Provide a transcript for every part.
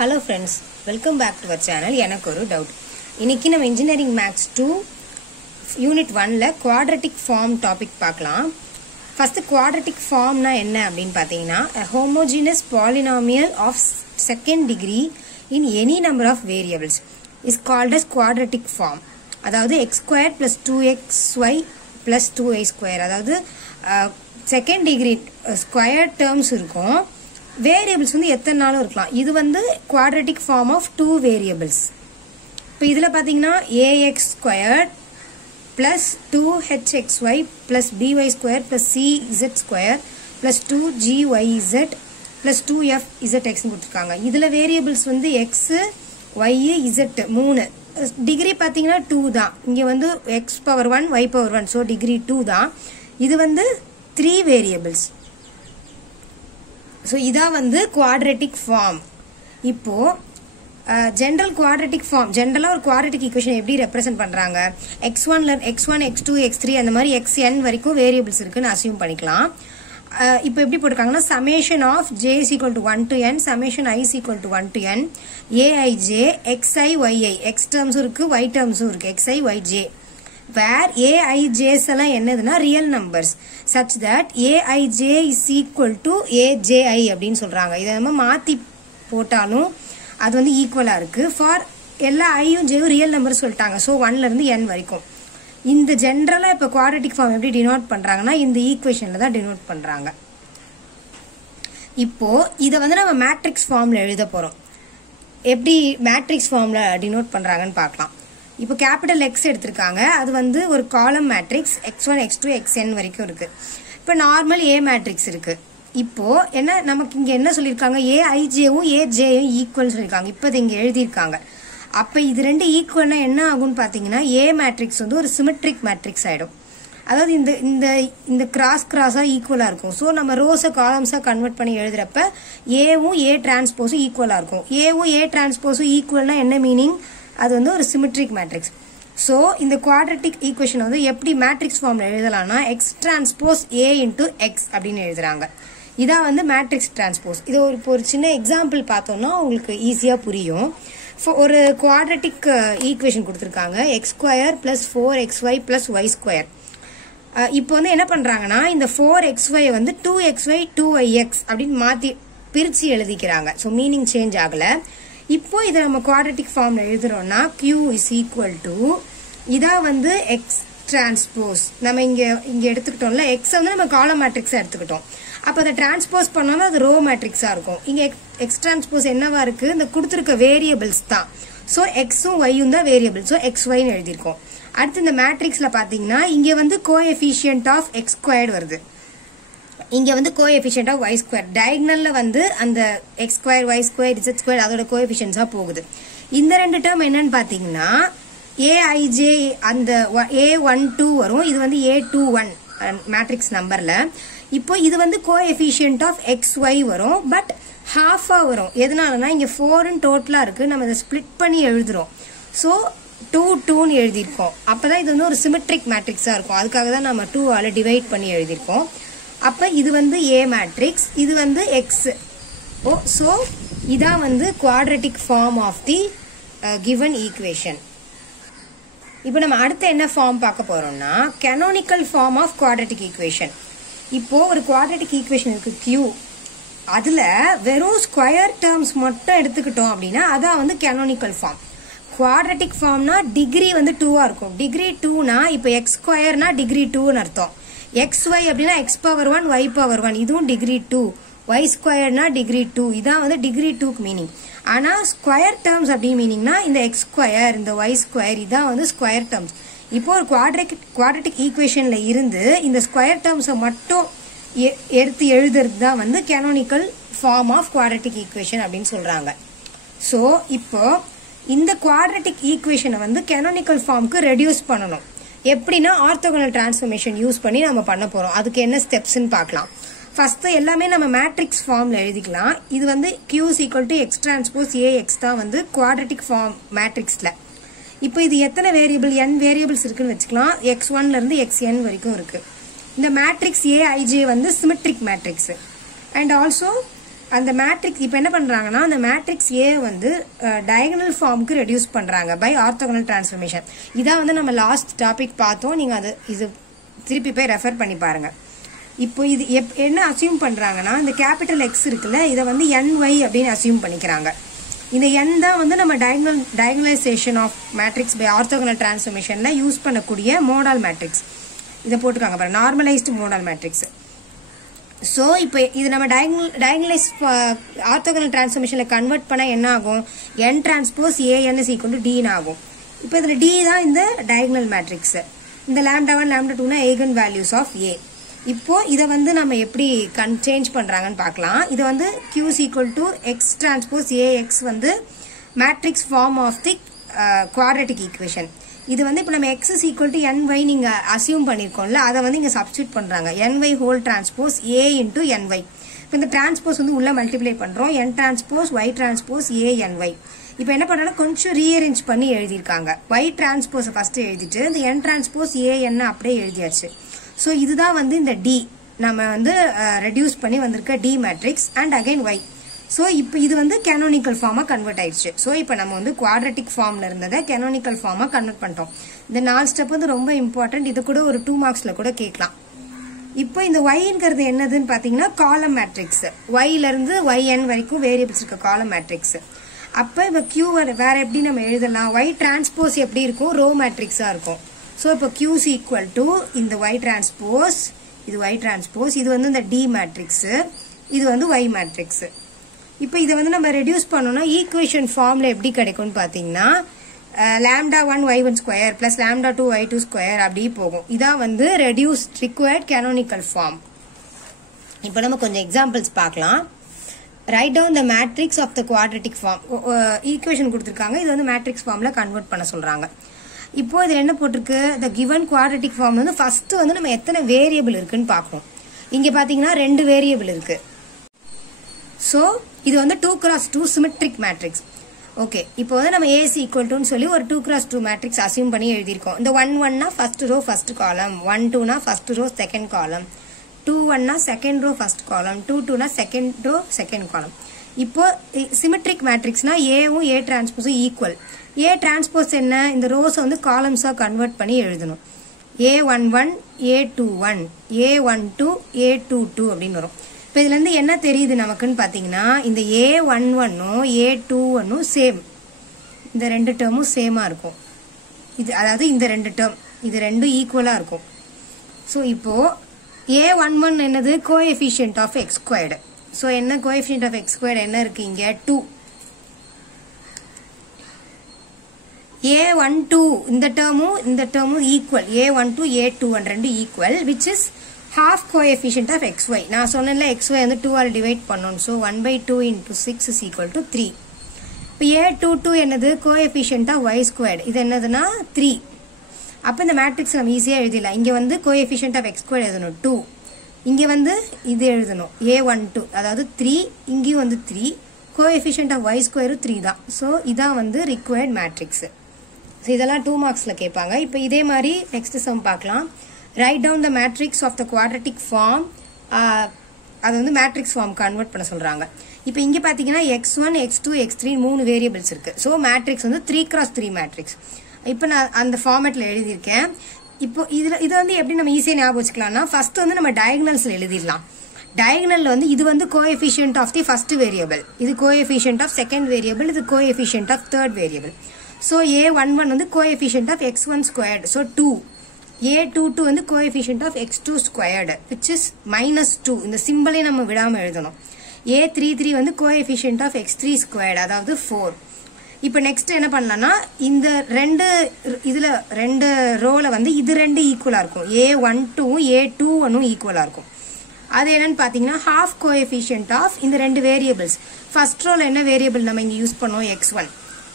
Hello friends, welcome back to our channel. எனக்கு ஒரு doubt. இன்னைக்கு நம்ம engineering maths 2 unit 1ல quadratic form topic பார்க்கலாம். First quadratic form னா என்ன அப்படினு பாத்தீங்கன்னா a homogeneous polynomial of second degree in any number of variables is called as quadratic form. அதாவது x squared plus 2xy plus 2y square. அதாவது second degree square terms இருக்கும். Variables வந்து எத்தனை நாளும் இருக்கலாம். இது வந்து quadratic form of two variables. இப்போ இதுல பாத்தீங்கன்னா ax squared plus 2hxy plus by square plus cz square plus 2gyz plus 2fzx கொடுத்திருக்காங்க. இதுல variables வந்து x, y, z மூணு. டிகிரி பாத்தீங்கன்னா 2 தான். இங்க வந்து x power 1, y power 1. So degree 2 தான். இது வந்து 3 variables. So இதா வந்து quadratic form. இப்போ general quadratic form, generally ஒரு quadratic equation எப்படி represent பண்றாங்க? x1, x2, x3 அந்த மாதிரி xn வரைக்கும் variables இருக்குன்னு assume பண்ணிக்கலாம். இப்போ எப்படி போட்டுருக்காங்கன்னா summation of j is equal to 1 to n, summation I is equal to 1 to n, aij, xi, yi, x terms இருக்கு, y terms இருக்கு, xi, yj. Where aij's எல்லாம் என்னதுன்னா real numbers such that aij is equal to aji அப்படின்னு சொல்றாங்க. இதை நம்ம மாத்தி போட்டாலும் அது வந்து ஈக்குவலா இருக்கு. ஃபார் எல்லா ஐயும் ஜேயும் ரியல் நம்பர் சொல்லிட்டாங்க. ஸோ 1ல இருந்து n வரைக்கும். இந்த ஜென்ரலா இப்ப குவாட்ரட்டிக் ஃபார்ம் எப்படி டினோட் பண்றாங்கன்னா இந்த ஈக்குவேஷன்ல தான் டினோட் பண்றாங்க. இப்போ இதை வந்து நம்ம மேட்ரிக்ஸ் ஃபார்ம்ல எழுத போறோம். எப்படி மேட்ரிக்ஸ் ஃபார்ம்ல டினோட் பண்றாங்கன்னு பார்க்கலாம். இப்போ கேபிட்டல் X எடுத்திருக்காங்க. அது வந்து ஒரு காலம் மேட்ரிக்ஸ் x1, x2, xn வரைக்கும் இருக்கு. இப்போ நார்மல் A மேட்ரிக்ஸ் இருக்கு. இப்போ என்ன நமக்கு இங்க என்ன சொல்லிருக்காங்க? aijவும் ajயும் ஈக்குவல் சொல்லிருக்காங்க. இப்போ இங்க எழுதியிருக்காங்க. அப்ப இது ரெண்டு ஈக்குவல்னா என்ன ஆகும்னு பாத்தீங்கன்னா A மேட்ரிக்ஸ் வந்து ஒரு சிமெட்ரிக் மேட்ரிக்ஸ் ஆயிடும். அதாவது இந்த இந்த இந்த கிராஸா ஈக்குவலா இருக்கும். சோ நம்ம ரோஸை காலம்ஸா கன்வெர்ட் பண்ணி எழுதுறப்ப ஏவும் A டிரான்ஸ்போஸும் ஈக்குவலா இருக்கும். ஏவும் A டிரான்ஸ்போஸும் ஈக்குவல்னா என்ன மீனிங்? அது வந்து ஒரு சிமெட்ரிக் மேட்ரிக்ஸ். சோ இந்த குவாட்ரட்டிக் ஈக்குவேஷன் வந்து எப்படி மேட்ரிக்ஸ் ஃபார்ம்ல எழுதலாம்னா x transpose a into x அப்படின்னு எழுதுறாங்க. இதான் வந்து மேட்ரிக்ஸ் டிரான்ஸ்போஸ். இது ஒரு சின்ன எக்ஸாம்பிள் பார்த்தோம்னா உங்களுக்கு ஈஸியா புரியும். ஒரு குவாட்ரட்டிக் ஈக்குவேஷன் கொடுத்திருக்காங்க x square plus 4xy plus y square. இப்போ வந்து என்ன பண்றாங்கன்னா இந்த 4xy வந்து 2xy 2yx அப்படின்னு மாத்தி பிரிச்சு எழுதிக்கிறாங்க. ஸோ மீனிங் சேஞ்ச் ஆகல. இப்போ இதை நம்ம குவாட்ரட்டிக் ஃபார்ம்ல எழுதுறோம்னா q is equal to இதா வந்து x டிரான்ஸ்போஸ். நம்ம இங்க எடுத்துக்கிட்டோம்ல x வந்து நம்ம காலம் மேட்ரிக்ஸா எடுத்துக்கிட்டோம். அப்ப அதை டிரான்ஸ்போஸ் பண்ணோம்னா அது ரோ மேட்ரிக்ஸா இருக்கும். இங்க x டிரான்ஸ்போஸ் என்னவா இருக்கு? இந்த கொடுத்திருக்க வேரியபிள்ஸ் தான். சோ xும் yயும் தான் வேரியபிள். சோ xy ன்னு எழுதியிருக்கோம். அடுத்து இந்த மேட்ரிக்ஸ்ல பாத்தீங்கன்னா இங்க வந்து கோஎஃபிஷியன்ட் ஆஃப் x ஸ்கொயர்ட் வருது. இங்க வந்து கோஎஃபிஷியன்ட் ஆஃப் y ஸ்கொயர். டயகனல்ல வந்து அந்த x square y square z square அதோட கோஎஃபிஷியன்ஸா போகுது. இந்த ரெண்டு டேர்ம் என்னன்னு பாத்தீங்கன்னா aij அந்த a12 வரும். இது வந்து a21 மேட்ரிக்ஸ் நம்பர்ல. இப்போ இது வந்து கோஎஃபிஷியன்ட் ஆஃப் xy வரும். பட் ஹாஃபா வரும். எதனாலனா இங்க 4 டோட்டலா இருக்கு. நம்ம இதை ஸ்பிளிட் பண்ணி எழுதுறோம். சோ 2 ன்னு எழுதியிருக்கோம். அப்பதான் இது வந்து ஒரு சிமெட்ரிக் மேட்ரிக்ஸா இருக்கும். அதுக்காக தான் நம்ம 2 ஆல டிவைட் பண்ணி எழுதியிருக்கோம். அப்ப இது வந்து A மேட்ரிக்ஸ், இது வந்து X. சோ இதான் வந்து quadratic form of the given equation. இப்போ நம்ம அடுத்து என்ன ஃபார்ம் பார்க்க போறோம்னா canonical form of quadratic equation. இப்போ ஒரு குவாட்ரட்டிக் ஈக்குவேஷன் இருக்கு Q. அதுல வெறும் ஸ்கொயர் டேர்ம்ஸ் மட்டும் எடுத்துக்கிட்டோம் அப்படின்னா அதான் வந்து canonical ஃபார்ம். குவாட்ரட்டிக் ஃபார்ம்னா டிகிரி வந்து 2ஆ இருக்கும். டிகிரி 2னா இப்போ x ஸ்கொயர்னா டிகிரி 2ன்னு அர்த்தம். xy அப்படின்னா x பவர் 1 y பவர் 1 இதுவும் டிகிரி 2. y ஸ்கொயர்னா degree 2. இதான் வந்து டிகிரி 2க்கு மீனிங். ஆனா ஸ்கொயர் டேர்ம்ஸ் அப்படி மீனிங்னா இந்த x ஸ்கொயர் இந்த y ஸ்கொயர் இதான் வந்து ஸ்கொயர் டேர்ம்ஸ். இப்போ ஒரு குவாட்ரட்டிக் ஈக்குவேஷன்ல இருந்து இந்த ஸ்கொயர் டேர்ம்ஸை மட்டும் எடுத்து எழுதுறது தான் வந்து canonical form of quadratic equation அப்படின்னு சொல்றாங்க. சோ இப்போ இந்த குவாட்ரட்டிக் ஈக்குவேஷனை வந்து canonical ஃபார்முக்கு ரெடியூஸ் பண்ணணும். எப்படின்னா ஆர்த்தோகனல் டிரான்ஸ்ஃபர்மேஷன் யூஸ் பண்ணி நம்ம பண்ண போறோம். அதுக்கு என்ன ஸ்டெப்ஸ்ன்னு பார்க்கலாம். ஃபர்ஸ்ட் எல்லாமே நம்ம மேட்ரிக்ஸ் ஃபார்ம்ல எழுதிக்கலாம். இது வந்து q is equal to x transpose ax தான் வந்து குவாட்ரட்டிக் ஃபார்ம் மேட்ரிக்ஸ்ல. இப்போ இது எத்தனை வேரியபிள்? n வேரியபிள்ஸ் இருக்குன்னு வச்சுக்கலாம். x1ல இருந்து xn வரைக்கும் இருக்கு. இந்த மேட்ரிக்ஸ் aij வந்து சிமெட்ரிக் மேட்ரிக்ஸ். அண்ட் ஆல்சோ அந்த மேட்ரிக்ஸ் இப்போ என்ன பண்றாங்கன்னா அந்த மேட்ரிக்ஸ் ஏ வந்து டயகனல் ஃபார்முக்கு ரெடியூஸ் பண்றாங்க பை ஆர்த்தோகனல் டிரான்ஸ்ஃபர்மேஷன். இதான் வந்து நம்ம லாஸ்ட் டாபிக் பார்த்தோம். நீங்க அது இது திருப்பி போய் ரெஃபர் பண்ணி பாருங்க. இப்போ இது என்ன அசியூம் பண்றாங்கன்னா இந்த கேபிட்டல் எக்ஸ் இருக்குல்ல இதை வந்து ny அப்படின்னு அசியூம் பண்ணிக்கிறாங்க. இந்த n தான் வந்து நம்ம diagonalisation of matrix by orthogonal டிரான்ஸ்ஃபர்மேஷன்ல யூஸ் பண்ணக்கூடிய மோடால் மேட்ரிக்ஸ். இதை போட்டுருக்காங்க பாருங்க, நார்மலைஸ்டு மோடால் மேட்ரிக்ஸ். ஸோ இப்போ இது நம்ம டயகனலைஸ் ஆர்த்தோகனல் டிரான்ஸ்ஃபர்மேஷன்ல கன்வெர்ட் பண்ண என்ன ஆகும், n transpose an is equal to d ஆகும். இப்போ இதுல d தான் இந்த டயகனல் மேட்ரிக்ஸ். இந்த λ1 λ2 eigen values of a. இப்போ இதை வந்து நம்ம எப்படி சேஞ்ச் பண்றாங்கன்னு பார்க்கலாம். இது வந்து q is equal to x transpose ax வந்து matrix form of the quadratic equation. இது வந்து இப்போ நம்ம x is equal to ny நீங்க அசியூம் பண்ணிருக்கோம்ல அதை வந்து இங்க சப்ஸ்டிட்யூட் பண்றாங்க. ny whole transpose a into ny. இப்போ இந்த டிரான்ஸ்போஸ் வந்து உள்ள மல்டிப்ளை பண்றோம். n transpose y transpose a ny. இப்போ என்ன பண்ணா கொஞ்சம் ரீஅரேஞ்ச் பண்ணி எழுதியிருக்காங்க. y டிரான்ஸ்போஸ் ஃபர்ஸ்ட் எழுதிட்டு இந்த n டிரான்ஸ்போஸ் a n அப்படியே எழுதியாச்சு. ஸோ இதுதான் வந்து இந்த d நம்ம வந்து ரெடியூஸ் பண்ணி வந்திருக்க d matrix and again y. So இப்போ இது வந்து கேனோனிக்கல் ஃபார்மா கன்வெர்ட் ஆயிடுச்சு. ஸோ இப்போ நம்ம வந்து குவாட்ரட்டிக் ஃபார்ம்ல இருந்ததை கேனோனிக்கல் ஃபார்மா கன்வெர்ட் பண்ணிட்டோம். இந்த 4 ஸ்டெப் வந்து ரொம்ப இம்பார்ட்டன்ட். இது கூட ஒரு 2 மார்க்ஸ்ல கூட கேட்கலாம். இப்போ இந்த yங்கிறது என்னதுன்னு பாத்தீங்கன்னா காலம் மேட்ரிக்ஸ். yல இருந்து yn வரைக்கும் வேரியபிள்ஸ் இருக்க காலம் மேட்ரிக்ஸ். அப்ப இப்போ q வேற எப்படி நம்ம எழுதலாம், y டிரான்ஸ்போஸ் எப்படி இருக்கும், ரோ மேட்ரிக்ஸா இருக்கும். ஸோ இப்போ q is equal to இந்த y டிரான்ஸ்போஸ், இது y டிரான்ஸ்போஸ், இது வந்து இந்த d மேட்ரிக்ஸ், இது வந்து y மேட்ரிக்ஸ். இப்போ இதை வந்து நம்ம ரெடியூஸ் பண்ணோம்னா ஈக்குவேஷன் ஃபார்ம்ல எப்படி கிடைக்கும்னு பாத்தீங்கன்னா λ1 y1 square plus λ2 y2 square அப்படி போகும். இதான் வந்து ரெடியூஸ் ரிக்வயர்ட் கேனோனிக்கல் ஃபார்ம். இப்போ நம்ம கொஞ்சம் எக்ஸாம்பிள்ஸ் பார்க்கலாம். Write down the matrix of the quadratic form. Equation கொடுத்துருக்காங்க, இது வந்து மேட்ரிக்ஸ் ஃபார்ம்ல கன்வெர்ட் பண்ண சொல்றாங்க. இப்போ இதுல என்ன போட்டிருக்கு, த கிவன் குவாட்ரட்டிக் ஃபார்ம் வந்து ஃபர்ஸ்ட் வந்து நம்ம எத்தனை வேரியபிள் இருக்குன்னு பார்க்கணும். இங்க பாத்தீங்கன்னா 2 வேரியபிள் இருக்கு. ஸோ இது வந்து 2x2 சிமெட்ரிக் மேட்ரிக்ஸ். ஓகே, இப்போ வந்து நம்ம AC ஈக்குவல் டுன்னு சொல்லி ஒரு 2x2 மேட்ரிக்ஸ் அசியூம் பண்ணி எழுதியிருக்கோம். இந்த 1-1னா first row first column, 1-2னா first row second column, 2-1னா second row first column, 2-2னா second row second column. இப்போ சிமெட்ரிக் மேட்ரிக்ஸ்னா ஏவும் ஏ டிரான்ஸ்போஸும் ஈக்குவல். ஏ டிரான்ஸ்போஸ் என்ன, இந்த ரோஸை வந்து காலம்ஸா கன்வெர்ட் பண்ணி எழுதணும். A11 A21 A12 A22 அப்படின்னு வரும். இப்போ இதுல இருந்து என்ன தெரியுது நமக்குன்னு பாத்தீங்கன்னா இந்த A11ம் A21ம் சேம், இந்த 2 டேர்மும் சேமா இருக்கும். இது அதாவது இந்த 2 டேர்ம் இது 2 ஈக்குவலா இருக்கும். ஸோ இப்போ A11 என்னது, coefficient of x squared. So என்ன கோஎஃபிஷியன்ட் ஆஃப் எக்ஸ் ஸ்கொயர்டு என்ன இருக்கு இங்க 2. A12 இந்த டேர்மும் equal, A12 A21 2 equal, which is half coefficient of xy. நான் சொன்னேன்ல xy வந்து 2 ஆல் டிவைட் பண்ணனும். So 1/2 into 6 is equal to 3. இப்போ A22 என்னது, கோஎஃபிஷியன்ட் ஆஃப் y ஸ்கொயர்ட். இது என்னதுன்னா 3. அப்ப இந்த மேட்ரிக்ஸ் நம்ம ஈஸியா எழுதிடலாம். இங்க வந்து கோஎஃபிஷியன்ட் ஆஃப் x ஸ்கொயர்ட் எழுதணும் 2. இங்க வந்து இது எழுதணும் A12 அதாவது 3. இங்கேயும் வந்து 3. கோஎஃபிஷியன்ட் ஆஃப் y ஸ்கொயர் 3 தான். சோ இதான் வந்து ரிக்வயர்ட் மேட்ரிக்ஸ். சோ இதெல்லாம் 2 மார்க்ஸ்ல கேட்பாங்க. இப்போ இதே மாதிரி நெக்ஸ்ட் சம் பார்க்கலாம். Write down the matrix of the quadratic form. அது வந்து மேட்ரிக்ஸ் ஃபார்ம் கன்வெர்ட் பண்ண சொல்றாங்க. இப்போ இங்க பாத்தீங்கன்னா x1 x2 x3 3 வேரியபிள்ஸ் இருக்கு. சோ மேட்ரிக்ஸ் வந்து 3x3 மேட்ரிக்ஸ். இப்போ நான் அந்த ஃபார்மேட்ல எழுதியிருக்கேன். இப்போ இது வந்து எப்படி நம்ம ஈஸியா ஞாபகம் வச்சுக்கலாம்னா ஃபர்ஸ்ட் வந்து நம்ம டயகனல்ஸ்ல எழுதிடலாம். டயகனல்ல வந்து இது வந்து coefficient of the first variable, இது கோஎஃபிஷியன்ட் ஆஃப் செகண்ட் வேரியபிள், இது coefficient of third variable. So A11 வந்து coefficient of x1 squared, so 2. A22 வந்து coefficient of x2 squared, which is -2. இந்த சிம்பலை நம்ம விடாம எழுதணும். A33 வந்து கோஎஃபிஷியன்ட் ஆஃப் x3 ஸ்கொயர்டு, அதாவது 4. இப்போ நெக்ஸ்ட் என்ன பண்ணலாம்னா இந்த இதுல 2 ரோல வந்து இது 2 ஈக்குவலா இருக்கும். A12 A21 ஈக்குவலா இருக்கும். அது என்னன்னு பாத்தீங்கன்னா half coefficient of இந்த 2 வேரியபிள்ஸ். ஃபர்ஸ்ட் ரோல என்ன வேரியபிள் நம்ம இங்க யூஸ் பண்ணோம், x1.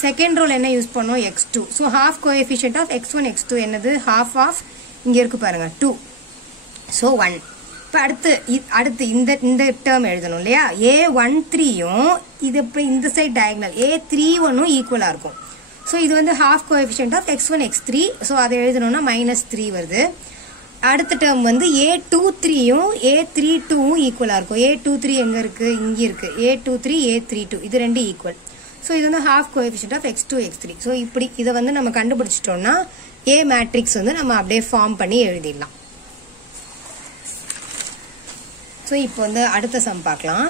செகண்ட் ரோல் என்ன யூஸ் பண்ணோம், x2. So half coefficient of x1 x2 என்னது, half of இங்க இருக்கு பாருங்க 2. ஸோ 1. இப்போ அடுத்து இந்த டேர்ம் எழுதணும் இல்லையா, A13யும் இது இப்போ இந்த சைட் டயகனல் A31ம் ஈக்குவலா இருக்கும். ஸோ இது வந்து half coefficient of x1 x3. So அதை எழுதணும்னா -3 வருது. அடுத்த டேர்ம் வந்து A23யும் A32வும் ஈக்குவலா இருக்கும். A23 எங்க இருக்கு? இங்க இருக்கு. A23 A32 இது ரெண்டு ஈக்குவல். ஸோ இது வந்து half coefficient of x2 x3. So இப்படி இதை வந்து நம்ம கண்டுபிடிச்சிட்டோம்னா A மேட்ரிக்ஸ் வந்து நம்ம அப்படியே ஃபார்ம் பண்ணி எழுதிடலாம். ஸோ இப்போ வந்து அடுத்த சம் பார்க்கலாம்.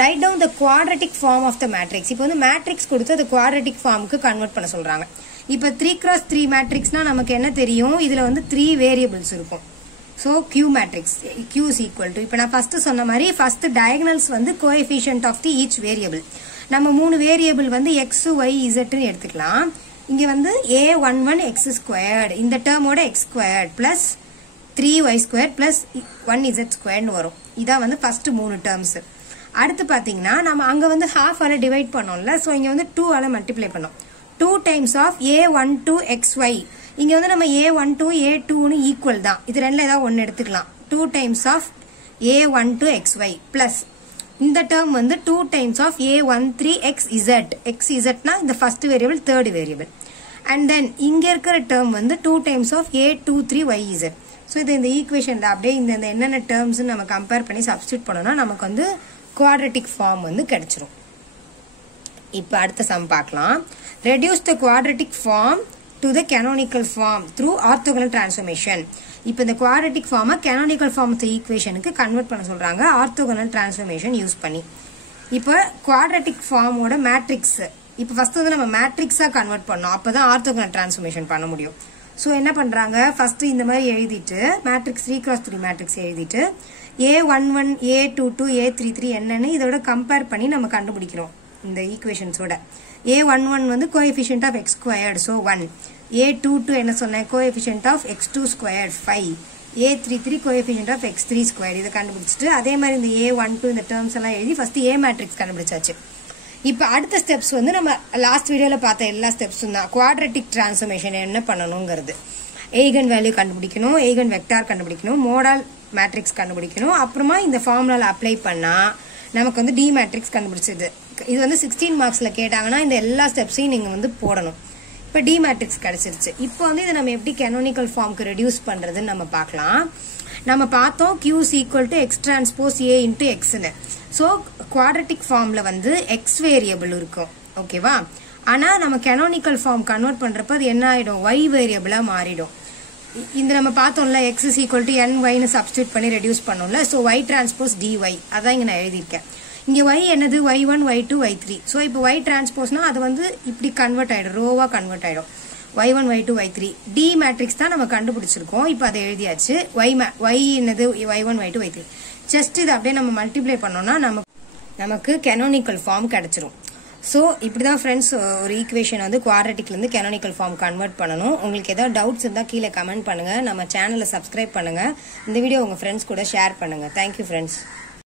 Write down the quadratic form of the matrix. இப்போ வந்து மேட்ரிக்ஸ் கொடுத்து அது குவாட்ரட்டிக் ஃபார்முக்கு கன்வெர்ட் பண்ண சொல்றாங்க. இப்போ 3x3 மேட்ரிக்ஸ்னா நமக்கு என்ன தெரியும்? இதுல வந்து 3 வேரியபிள்ஸ் இருக்கும். So Q matrix Q is equal to, இப்போ நான் ஃபர்ஸ்ட் சொன்ன மாதிரி ஃபர்ஸ்ட் டயகனல்ஸ் வந்து coefficient of the each variable. நம்ம 3 வேரியபிள் வந்து x y z ன்னு எடுத்துக்கலாம். இங்க வந்து a11 x ஸ்கொயர்ட், இந்த டேர்மோட x squared plus 3y square plus 1z ஸ்கொயர்னு வரும். இதான் வந்து ஃபர்ஸ்ட் 3 டேர்ம்ஸ். அடுத்து பாத்தீங்கன்னா நம்ம அங்க வந்து ஹாஃப் ஆல டிவைட் பண்ணோம்ல, ஸோ இங்க வந்து 2 ஆல மல்டிப்ளை பண்ணோம். 2 டைம்ஸ் ஆஃப் a12 xy. இங்க வந்து நம்ம a12 a2 ஈக்குவல் தான். இது ரெண்டுல ஏதாவது ஒன்னு எடுத்துக்கலாம். 2 times of a12 xy plus இந்த டேர்ம் வந்து 2 times of a13 xz. xz னா இந்த first variable third variable. And then இங்க இருக்கிற டேர்ம் வந்து 2 times of a23 yz. So இது இந்த ஈக்குவேஷன்ல அப்படியே இந்த என்னென்ன டேர்ம்ஸ் நம்ம கம்பேர் பண்ணி சப்ஸ்டியூட் பண்ணோம்னா நமக்கு வந்து குவாட்ரட்டிக் ஃபார்ம் வந்து கிடைச்சிரும். இப்போ அடுத்த சம் பார்க்கலாம். Reduce the quadratic form to the canonical form through orthogonal transformation. இப்போ இந்த குவாட்ரட்டிக் ஃபார்மை கேனோனிக்கல் ஃபார்ம் ஈக்குவேஷனுக்கு கன்வெர்ட் பண்ண சொல்றாங்க ஆர்த்தோகனல் டிரான்ஸ்ஃபர்மேஷன் யூஸ் பண்ணி. இப்போ குவாட்ரட்டிக் ஃபார்மோட மேட்ரிக்ஸ் இப்போ ஃபர்ஸ்ட் வந்து நம்ம மேட்ரிக்ஸா கன்வெர்ட் பண்ணோம், அப்பதான் ஆர்த்தோகனல் டிரான்ஸ்ஃபர்மேஷன் பண்ண முடியும். ஸோ என்ன பண்றாங்க, ஃபர்ஸ்ட் இந்த மாதிரி எழுதிட்டு மேட்ரிக்ஸ் 3x3 மேட்ரிக்ஸ் எழுதிட்டு a11 a22 a33 என்னன்னு இதோட கம்பேர் பண்ணி நம்ம கண்டுபிடிக்கிறோம். இந்த ஈக்குவேஷன்ஸோட a11 வந்து coefficient of x squared, so 1. a22 என்ன சொன்னேன், coefficient of x2 squared 5. a33 coefficient of x3 squared. இதை கண்டுபிடிச்சிட்டு அதே மாதிரி இந்த a12 இந்த டேர்ம்ஸ் எல்லாம் எழுதி ஃபர்ஸ்ட் a மேட்ரிக்ஸ் கண்டுபிடிச்சாச்சு. இப்போ அடுத்த ஸ்டெப்ஸ் வந்து நம்ம லாஸ்ட் வீடியோல பார்த்த எல்லா ஸ்டெப்ஸும் தான். குவாட்ரட்டிக் டிரான்ஸ்ஃபர்மேஷன் என்ன பண்ணணுங்கிறது, எய்கன் வேல்யூ கண்டுபிடிக்கணும், எய்கன் வெக்டார் கண்டுபிடிக்கணும், மோடால் மேட்ரிக்ஸ் கண்டுபிடிக்கணும். அப்புறமா இந்த ஃபார்முலால அப்ளை பண்ணா நமக்கு வந்து டி மேட்ரிக்ஸ் கண்டுபிடிச்சது. இது வந்து 16 மார்க்ஸ்ல கேட்டாங்கன்னா இந்த எல்லா ஸ்டெப்ஸையும் நீங்க வந்து போடணும். இப்போ டி மேட்ரிக்ஸ் கிடைச்சிருச்சு. இப்போ வந்து இதை நம்ம எப்படி கேனோனிக்கல் ஃபார்முக்கு ரெடியூஸ் பண்றதுன்னு நம்ம பார்க்கலாம். நம்ம பார்த்தோம் Q is equal to x transpose A into x ன்னு. ஸோ குவாட்ரட்டிக் ஃபார்ம்ல வந்து x வேரியபிள் இருக்கும், ஓகேவா? ஆனா நம்ம கேனோனிக்கல் ஃபார்ம் கன்வெர்ட் பண்றப்ப அது என்ன ஆயிடும், y வேரியபிளா மாறிடும். இந்த நம்ம பார்த்தோம்ல x is equal to ny ன்னு சப்ஸ்டியூட் பண்ணி ரெடியூஸ் பண்ணோம்ல, ஸோ y transpose dy அதான் இங்க நான் எழுதியிருக்கேன். இங்க y என்னது, y1 y2 y3. ஸோ இப்போ y டிரான்ஸ்போஸ்னா அது வந்து இப்படி கன்வெர்ட் ஆயிடும், ரோவா கன்வெர்ட் ஆயிடும். y1 y2 y3 D matrix தான் நம்ம கண்டுபிடிச்சிருக்கோம். இப்போ அதை எழுதியாச்சு. y என்னது, y1 y2 y3. ஜஸ்ட் இது அப்படியே நம்ம மல்டிப்ளை பண்ணோம்னா நமக்கு கேனோனிக்கல் ஃபார்ம் கிடைச்சிரும். ஸோ இப்படிதான் ஃப்ரெண்ட்ஸ் ஒரு ஈக்குவேஷன் வந்து குவாட்ரட்டிக்ல இருந்து கேனோனிக்கல் ஃபார்ம் கன்வெர்ட் பண்ணணும். உங்களுக்கு ஏதாவது டவுட்ஸ் இருந்தால் கீழே கமெண்ட் பண்ணுங்க. நம்ம சேனலை சப்ஸ்கிரைப் பண்ணுங்க. இந்த வீடியோ உங்க ஃப்ரெண்ட்ஸ் கூட ஷேர் பண்ணுங்க. Thank you friends.